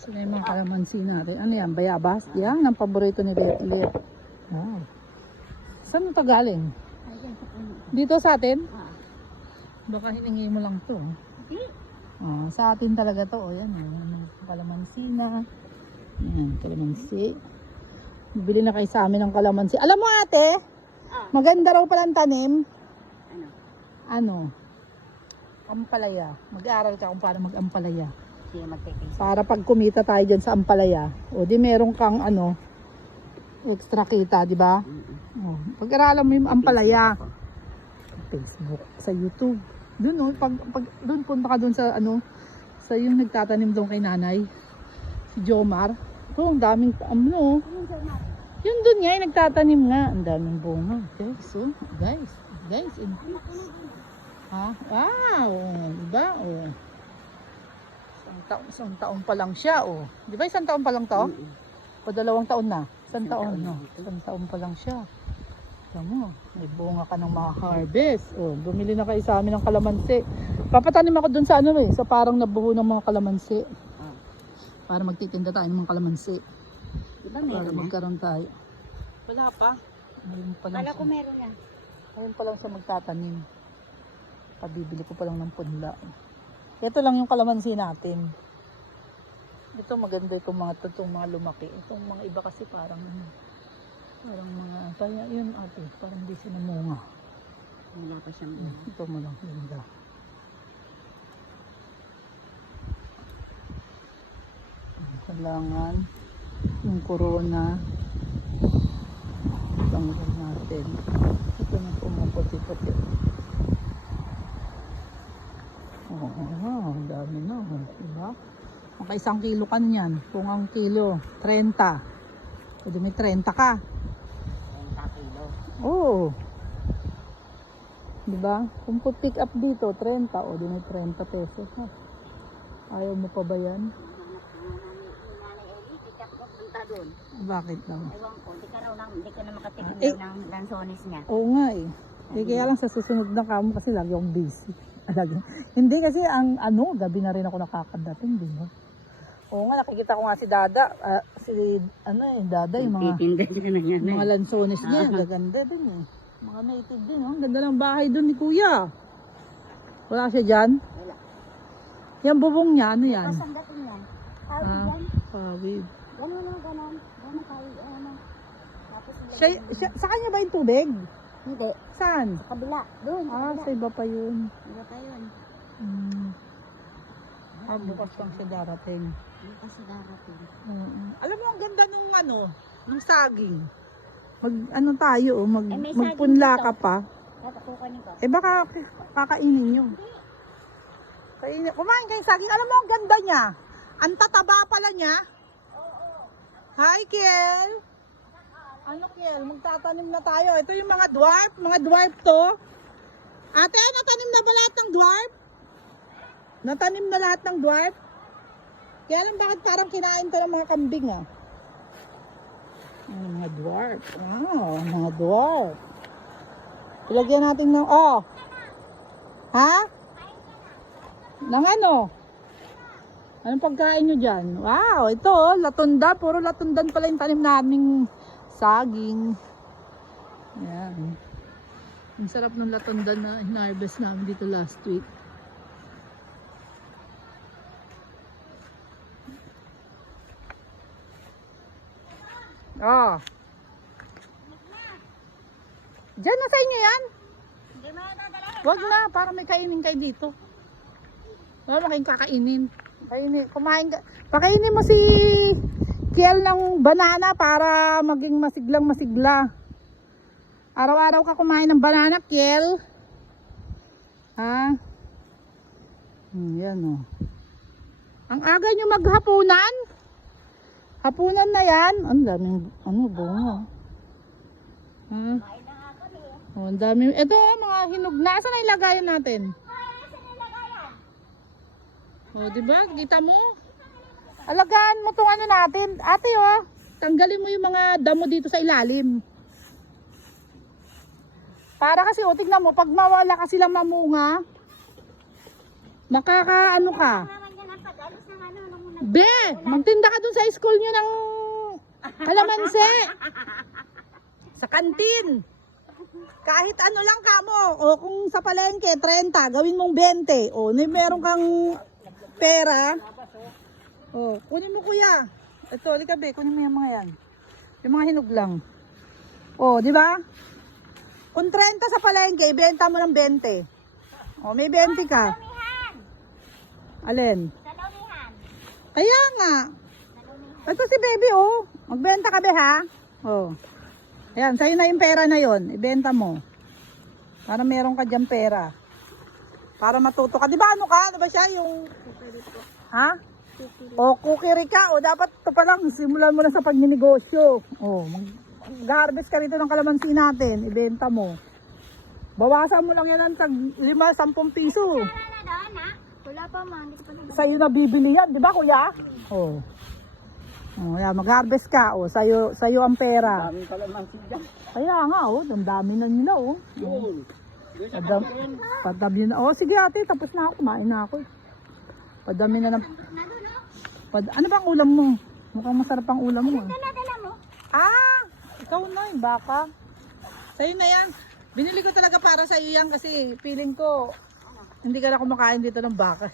So na yung mga kalamansi natin. Ano yan? Bayabas? Yan, ang paborito ni Letlet. Wow. Saan ito galing? Ayan, sa puno. Dito sa atin? Ah. Baka hiningi mo lang to. Sa atin talaga to. O yan, kalamansi na. Yan, kalamansi. Bibili na kayo sa amin ng kalamansi. Alam mo ate, maganda raw palang tanim. Ano? Ampalaya. Mag-aaral ka kung paano mag-ampalaya. Para pag kumita tayo dyan sa ampalaya. O di meron kang ano, extra kita, di ba? Pag-aralan mo yung ampalaya. Facebook, sa YouTube. Doon pag doon punta ka doon sa ano, sa yung nagtatanim doon kay nanay, si Jomar. Ito, ang daming ano. Yun doon nga, yung nagtatanim nga. Ang daming bunga. Guys, so, guys. Ha? Wow, diba? Oh. Isang taon pa lang siya, oh. Di ba isang taon pa lang to? O 2 taon na? Isang taon, no? Isang taon pa lang siya. Tama, may bunga ka ng ma-harvest. Oh, bumili na kayo sa amin ng kalamansi. Papatanim ako dun sa ano sa parang nabuho ng mga kalamansi. Para magtitinda tayo ng mga kalamansi. Diba Para meron na? magkaroon tayo. Wala pa. Ngayon pa lang Kala ko siya. meron na. Ngayon pa lang siya magtatanim. Pabibili ko pa lang ng punla. Ito lang yung kalamansi natin. Ito maganda itong mga lumaki. Itong mga iba kasi parang mga yun ate, parang hindi sinamunga. Wala pa siyang bunga. Ito mo lang, ganda. Kailangan yung corona tanggal natin. Ito na pumuputi-puti. Ang dami na, diba? Maka 1 kilo ka niyan. Kung ang kilo 30, pwede may 30 ka. 30 kilo. Oo. Diba? Kung pick up dito 30, o di may 30 pesos ha. Ayaw mo pa ba yan? Doon. Bakit lang? Ewan ko, hindi ka na makatikim Eh. ng lansones niya. Oo nga eh. Kaya lang sa susunod na kamo kasi lagi akong busy. Hindi kasi ang gabi na rin ako nakakadating, di ba? Oo nga, nakikita ko nga si Dada. Dada yung mga Titinda siya na yan. mga lansones niya. Gaganda din eh. Mga native din. Ang ganda ng bahay doon ni Kuya. Wala siya dyan? Wala. Yan bubong niya, ano yan? Kasandatin yan. Pawid. Gano'n na, gano'n. Gano'n tayo, ano. Tapos Sa kanya ba yung tubig? hindi. Saan? Sa kabila. Doon. Sa iba pa yun. Iba pa yun. Bukas lang siya darating. Hindi kasi darating. Alam mo, ang ganda nung saging. Tayo, may magpunla saging ka dito. pa. Kukunin ko. Baka kakainin nyo. Kumain kayo saging. Alam mo, ang ganda niya. Ang tataba pala niya. Hi, Kiel. Ano, Kiel? Magtatanim na tayo. Ito yung mga dwarf. Mga dwarf to. Ate, natanim na ba lahat ng dwarf? Natanim na lahat ng dwarf? Kaya lang bakit parang kinain to ng mga kambing mga dwarf. Wow, mga dwarf. Ilagyan natin ng, ha? Nang ano? Anong pagkain nyo dyan? Wow, ito latunda. Puro latundan pala yung tanim naming saging. Ayan. Ang sarap ng latundan na hinarvest namin dito last week. Diyan na sa inyo yan? Wag na, para may kainin kayo dito. Wala kayong kakainin. Pakainin mo si Kiel ng banana para maging masiglang masigla. Araw-araw ka kumain ng banana, Kiel. Ha? Yan o. Ang aga nyo maghapunan. Hapunan na yan. Ang daming, bunga. Ang daming, ito mga hinog. Nasaan na ilagayan natin? Diba? Kita mo? Alagaan mo itong natin. Ate, tanggalin mo yung mga damo dito sa ilalim. Para kasi, tignan mo, pag mawala ka silang mamunga, makakaano ka? Be, magtinda ka dun sa school nyo ng kalamansi. Sa kantin. Kahit ano lang kamo. O kung sa palengke, 30, gawin mong 20. O, meron kang pera. O, kunin mo kuya. Ito, halika be, kunin mo yung mga yan. Yung mga hinog lang. O, di ba? Kung 30 sa palengke, ibenta mo ng 20. O, may 20 ka. Alin? Kaya nga. Ito si baby, oh. Magbenta ka be, ha? Oh. Ayan, sa'yo na yung pera na yon. Ibenta mo. Para meron ka dyan pera. Para matuto ka. Di ba ano ka? Ano ba siya? Yung... Ha? O, kukiri ka. O, dapat ito pa lang. Simulan mo na sa pagninegosyo. O, mag-harvest ka rito ng kalamansi natin. Ibenta mo. Bawasan mo lang yan ng tag 5-10 piso. Wala pa man. Sa'yo na bibili yan. Di ba, kuya? O. O, yan. Mag-harvest ka. O, sa'yo ang pera. Daming kalamansi dyan. Kaya nga, oh, ang dami na nila, oh. Yun. Padami na. Oh, sige ate, tapos na ako. Kumain na ako. Padami na ng... ano bang ulam mo? Mukhang masarap ang ulam mo. Dala mo. Ah! Ikaw na, yung baka. Sa'yo na yan. Binili ko talaga para sa'yo yan kasi feeling ko hindi ka na kumakain dito ng baka.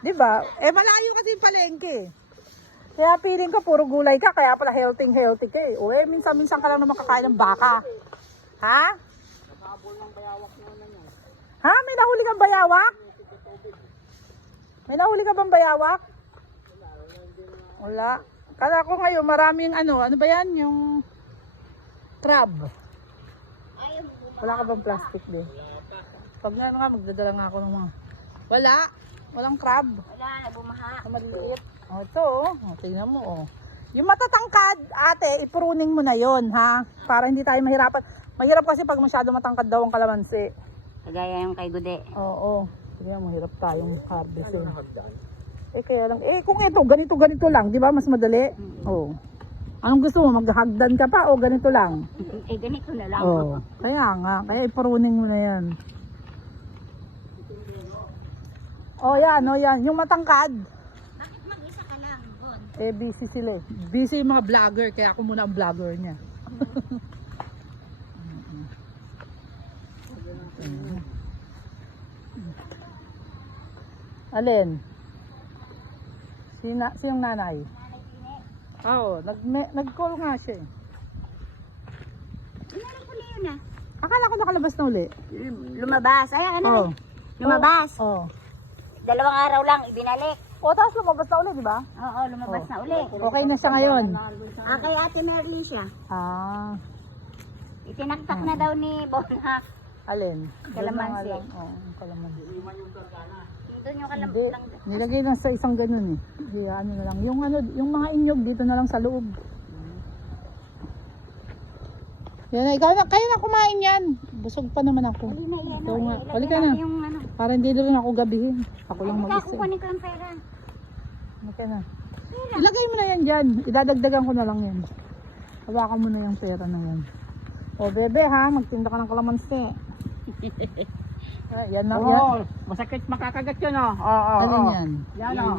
Diba? Eh, malayo kasi yung palengke. Kaya feeling ko puro gulay ka, kaya pala healthy ka eh. O eh, minsan-minsan ka lang naman kakain ng baka. Ha? Ha? May nahuli kang bayawak? May nahuli ka bang bayawak? Wala. Kala ko ngayon maraming ano ba yan? Yung crab. Wala ka bang plastic din? Pag nga magdadala nga ako ng mga... Wala. Walang crab. Wala, bumaha. Maliit. O ito o. Tingnan mo o. Yung matatangkad, ate, ipruning mo na yon ha? Para hindi tayo mahirapan. Mahirap kasi pag masyado matangkad daw ang kalamansi. Kagaya yung kay Gude. Oo. Kaya mahirap tayong harvest yun. Eh kaya lang, kung ito, ganito lang, di ba? Mas madali. Oo. Anong gusto mo? Maghagdan ka pa o ganito lang? Ganito na lang. Oo. Kaya nga, kaya ipruning mo na yan. O yan. Yung matangkad. Bakit mag-isa ka lang, Bon? Eh, busy sila eh. Busy yung mga vlogger, kaya ako muna ang vlogger niya. Alin? Sinong nanay? Oo, nag-call nga siya eh. Ano ko yun ah? Akala ko nakalabas na uli. Lumabas. Ay, ano? Oo. Lumabas. Oo. 2 araw lang, ibinalik. O, tapos lumabas na uli, di ba? Oo, lumabas na uli. Okay na siya ngayon. Kay Ate Merly siya. Ah, Itinaktak na daw ni Bona. alin? Kalamansi. Oo, kalamansi. Doon yung Hindi, lang. nilagay na sa isang ganun eh. Hindi, ano na lang. Yung mga inyog dito na lang sa loob. Yan, kayo na kumain yan. Busog pa naman ako. Ikaw nga. Halika na. Yung ano. Para hindi rin ako gabihin. Ako lang mag-isa. Kukunin ko yung pera. Halika na. Ilagay mo na yan dyan. Idadagdagan ko na lang yan. Hawakan mo na yung pera na yan. O bebe ha, magtinda ka ng kalamansi. Yan na. Oo, masakit makakagat yun oh. Oo, Alin yan? Yan oh.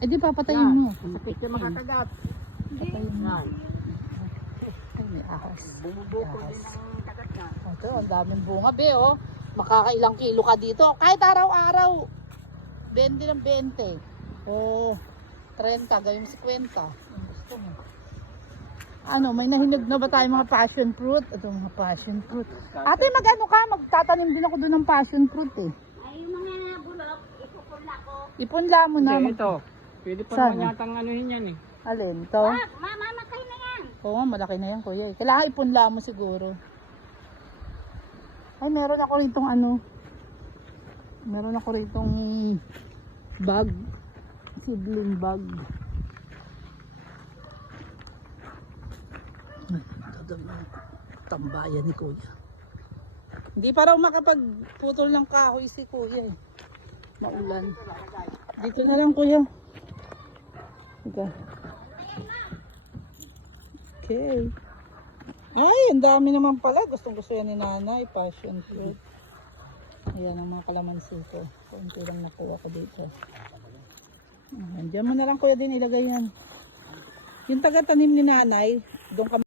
Eh di papatayin mo. Masakit yung makakagat. Patayin mo. Yan. Ay, may ahas. Bumubuko din ang kagat niya. Ito, ang daming bunga, be, oh. Makakailang kilo ka dito. Kahit araw-araw. 20 ng 20. O, 30, gawin 50. Ang gusto mo. Ano, may nahinog na ba tayo mga passion fruit? Ito, mga passion fruit. Ate, mag-ano ka? Magtatanim din ako doon ng passion fruit, eh. Ay, yung mga bulok, ipupula ko. Ipunla mo na. Hindi, ito. Pwede pa Saan? naman yatang anuhin yan eh. Alin, to? Mamamatay na yan. Oo nga, malaki na yan, kuya. Kailangan ipunla mo siguro. Ay, meron ako ritong ano. Meron ako ritong bag. Sibling bag. Tambayan ni kuya. Hindi pa raw makapagputol ng kahoy si kuya eh. Maulan. Dito na lang kuya. Okay. Ay, ang dami naman pala. Gustong gusto yan ni nanay. Passion fruit. Ayan ang mga kalamansi ko. Kunti lang nakuha ko dito. Diyan mo na lang kuya din ilagay yan. Yung taga-tanim ni nanay, doon ka